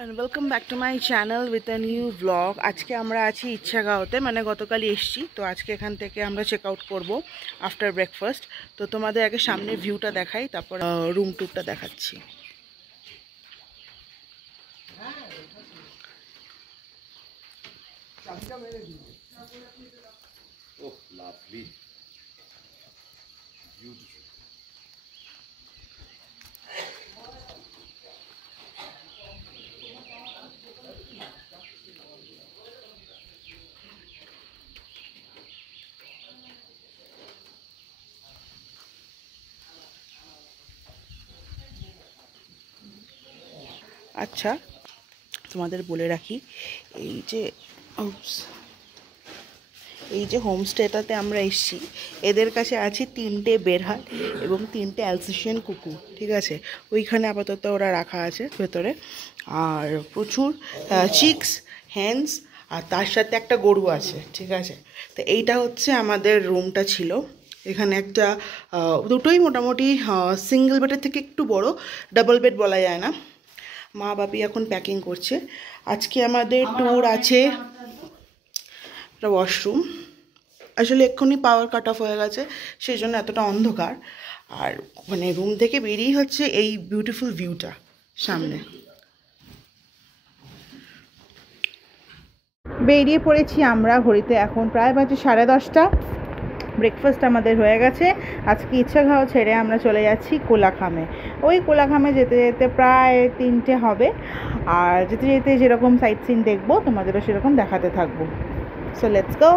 and welcome back to my channel with a new vlog. আজকে আমরা আছি ইচ্ছাগাঁওতে, মানে গতকালই এসেছি, তো আজকে এখান থেকে আমরা চেক আউট করবো আফটার ব্রেকফাস্ট। তো তোমাদের আগে সামনে ভিউটা দেখাই, তারপর রুম ট্যুরটা দেখাচ্ছি। Oh, lovely. Beautiful. আচ্ছা, তোমাদের বলে রাখি, এই যে হোমস্টেটাতে আমরা এসেছি, এদের কাছে আছে 3টে বেড়াল এবং 3টে অ্যালসেশিয়ান কুকুর। ঠিক আছে, ওইখানে আপাতত ওরা রাখা আছে ভেতরে, আর প্রচুর চিক্স, হ্যান্স, আর তার সাথে একটা গরু আছে। ঠিক আছে, তো এইটা হচ্ছে আমাদের রুমটা ছিল। এখানে একটা দুটোই মোটামুটি সিঙ্গেল বেডের থেকে একটু বড়, ডাবল বেড বলা যায় না। মা বাপি এখন প্যাকিং করছে। আজকে আমাদের ট্যুর আছে একটা ওয়াশরুম। আসলে এক্ষুনি পাওয়ার কাট অফ হয়ে গেছে, সেই জন্য এতটা অন্ধকার। আর মানে রুম থেকে বেরিয়ে হচ্ছে এই বিউটিফুল ভিউটা সামনে। বেরিয়ে পড়েছি আমরা, ঘড়িতে এখন প্রায় বাজে 10:30। ব্রেকফাস্ট আমাদের হয়ে গেছে। আজকে ইচ্ছাগাঁও ছেড়ে আমরা চলে যাচ্ছি কোলাখামে। ওই কোলাখামে যেতে যেতে প্রায় 3টে হবে, আর যেতে যেতে যেরকম সাইট সিন দেখবো তোমাদেরও সেরকম দেখাতে থাকবো। So let's go.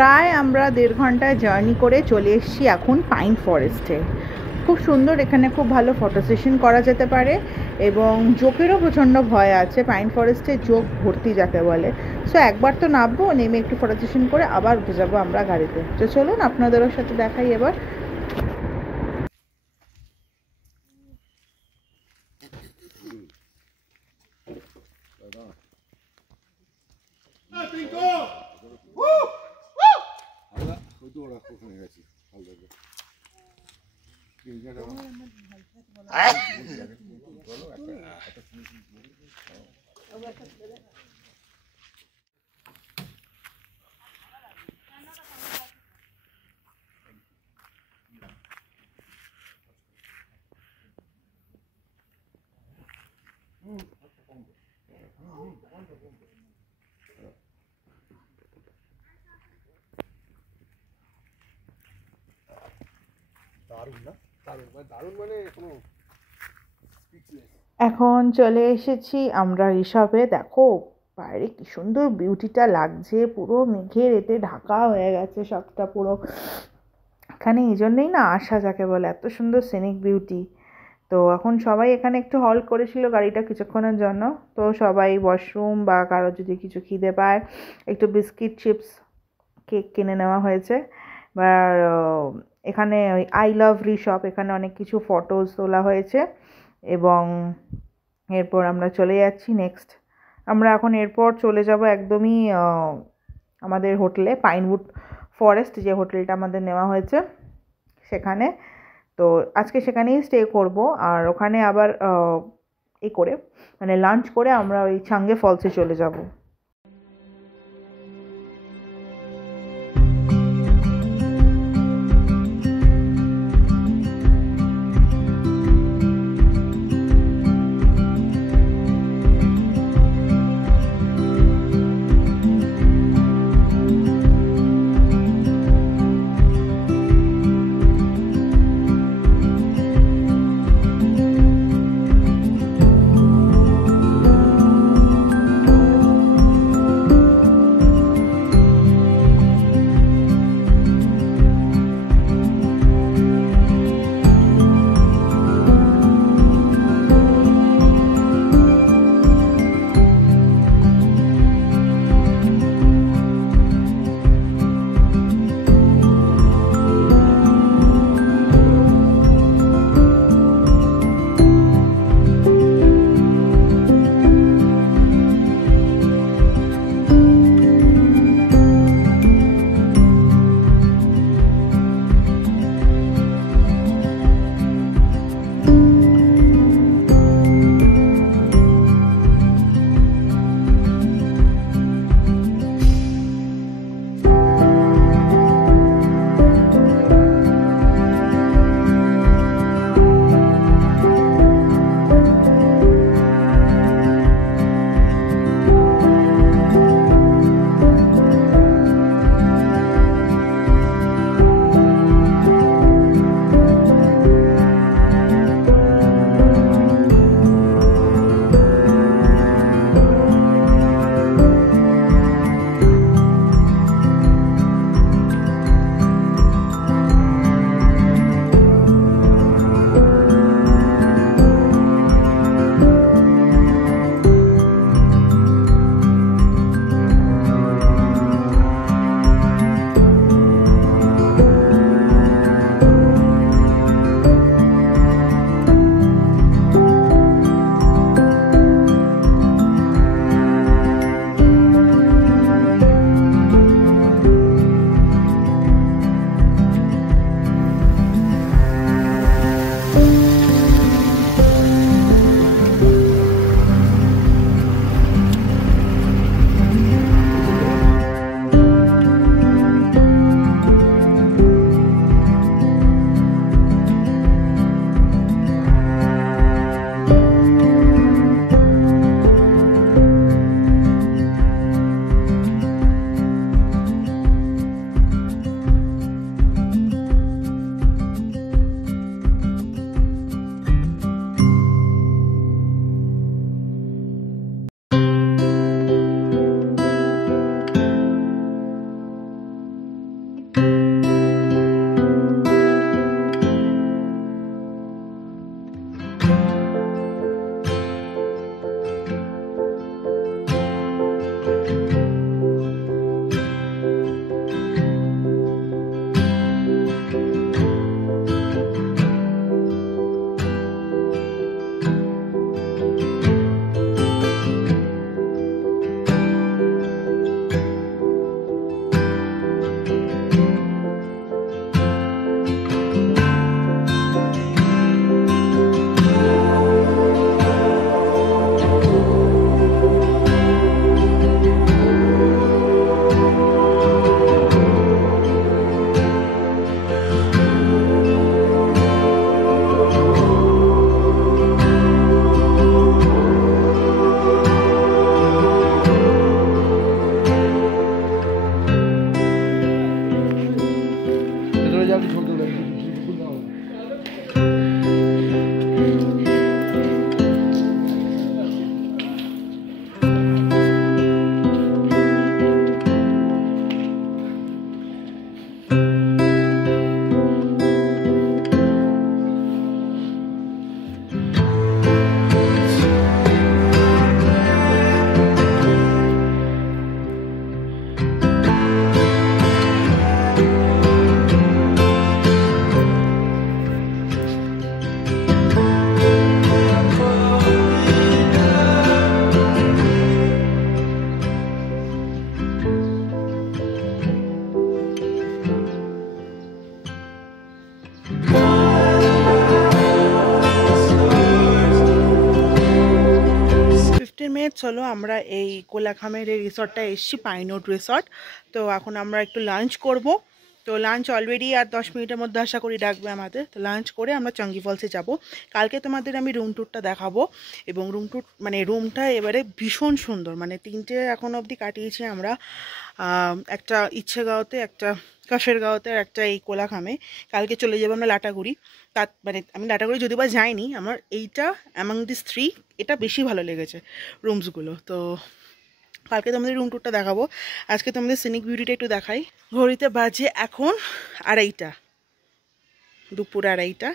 প্রায় আমরা 1.5 ঘন্টা জার্নি করে চলে এসেছি এখন পাইন ফরেস্টে। খুব সুন্দর, এখানে খুব ভালো ফটো সেশন করা যেতে পারে এবং জোকেরও প্রচণ্ড ভয় আছে। পাইন ফরেস্টে জোক ভর্তি যাকে বলে, সো একবার তো নামবো, নেমে একটু ফটো সেশন করে আবার উঠে যাবো আমরা গাড়িতে। তো চলুন আপনাদেরও সাথে দেখাই এবার। এখন চলে এসেছি আমরা ঋষভে। দেখো বাইরে কি সুন্দর বিউটিটা লাগছে, পুরো মেঘের এতে ঢাকা হয়ে গেছে সবটা পুরো। এখানে এই জন্যই না আসা যাকে বলে, এত সুন্দর সিনিক বিউটি। তো এখন সবাই এখানে একটু হল্ট করেছিল গাড়িটা কিছুক্ষণের জন্য। তো সবাই ওয়াশরুম বা কারো যদি কিছু খিদে পায় একটু বিস্কিট চিপস কেক কিনে নেওয়া হয়েছে। এবার এখানে ওই আই লাভ ঋষভ, এখানে অনেক কিছু ফটোজ তোলা হয়েছে। এবং এরপর আমরা চলে যাচ্ছি নেক্সট। আমরা এখন এরপর চলে যাব একদমই আমাদের হোটেলে, পাইনউড ফরেস্ট যে হোটেলটা আমাদের নেওয়া হয়েছে সেখানে। তো আজকে সেখানেই স্টে করব, আর ওখানে আবার করে মানে লাঞ্চ করে আমরা ওই চাঙ্গে ফলসে চলে যাব। মিনিটস হলো আমরা এই কোলাখামের এই রিসর্টটা এসেছি, পাইনউড রিসর্ট। তো এখন আমরা একটু লাঞ্চ করব। তো লাঞ্চ অলরেডি আর 10 মিনিটের মধ্যে আশা করি ডাকবে আমাদের। তো লাঞ্চ করে আমরা চঙ্গি ফলসে যাব। কালকে তোমাদের আমি রুম ট্যুরটা দেখাবো, এবং রুম ট্যুর মানে রুমটা এবারে ভীষণ সুন্দর। মানে 3টে এখন অবধি কাটিয়েছি আমরা, একটা ইচ্ছেগাঁওতে, একটা কাফের গাঁওতে, আর একটা এই কোলাখামে। কালকে চলে যাবো আমরা লাটাগুড়ি। তার মানে আমি লাটাগুড়ি যদিও বা যাইনি, আমার এইটা অ্যামাং দিস 3 এটা বেশি ভালো লেগেছে রুমসগুলো। তো কালকে তোমাদের রুম ট্যুরটা দেখাবো। আজকে তোমাদের সিনিক বিউটিটা একটু দেখাই। ঘড়িতে বাজে এখন 2:30, দুপুর 2:30।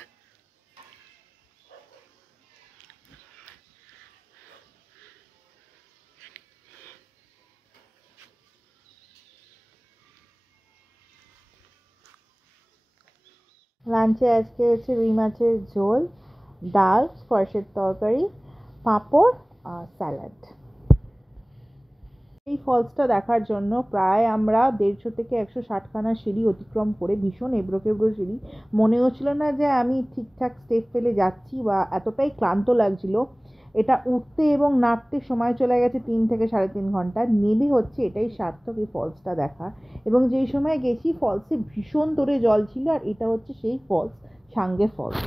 লাঞ্চে আজকে হচ্ছে রুই মাছের ঝোল, ডাল, স্কোয়াশের তরকারি, পাঁপড় আর স্যালাড। এই ফলসটা দেখার জন্য প্রায় আমরা 150 থেকে 160খানা সিঁড়ি অতিক্রম করে, ভীষণ এবড়ো সিঁড়ি, মনে হচ্ছিল না যে আমি ঠিকঠাক স্টেপ ফেলে যাচ্ছি, বা এতটাই ক্লান্ত লাগছিল। এটা উঠতে এবং নামতে সময় চলে গেছে 3 থেকে 3.5 ঘন্টা। নেমে হচ্ছে এটাই সার্থক এই ফলসটা দেখা। এবং যেই সময় গেছি ফলসে ভীষণ তোরে জল ছিল, আর এটা হচ্ছে সেই ফলস, সাঙ্গে ফলস।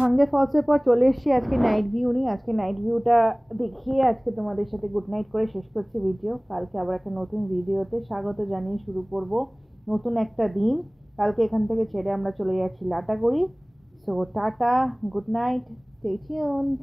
ভাঙ্গে ফলসের পর চলে এসেছি আজকে নাইট ভিউ নিয়ে। আজকে নাইট ভিউটা দেখিয়ে আজকে তোমাদের সাথে গুড নাইট করে শেষ করছি ভিডিও। কালকে আবার একটা নতুন ভিডিওতে স্বাগত জানিয়ে শুরু করব নতুন একটা দিন। কালকে এখান থেকে ছেড়ে আমরা চলে যাচ্ছি Lataguri. So tata, good night, stay tuned.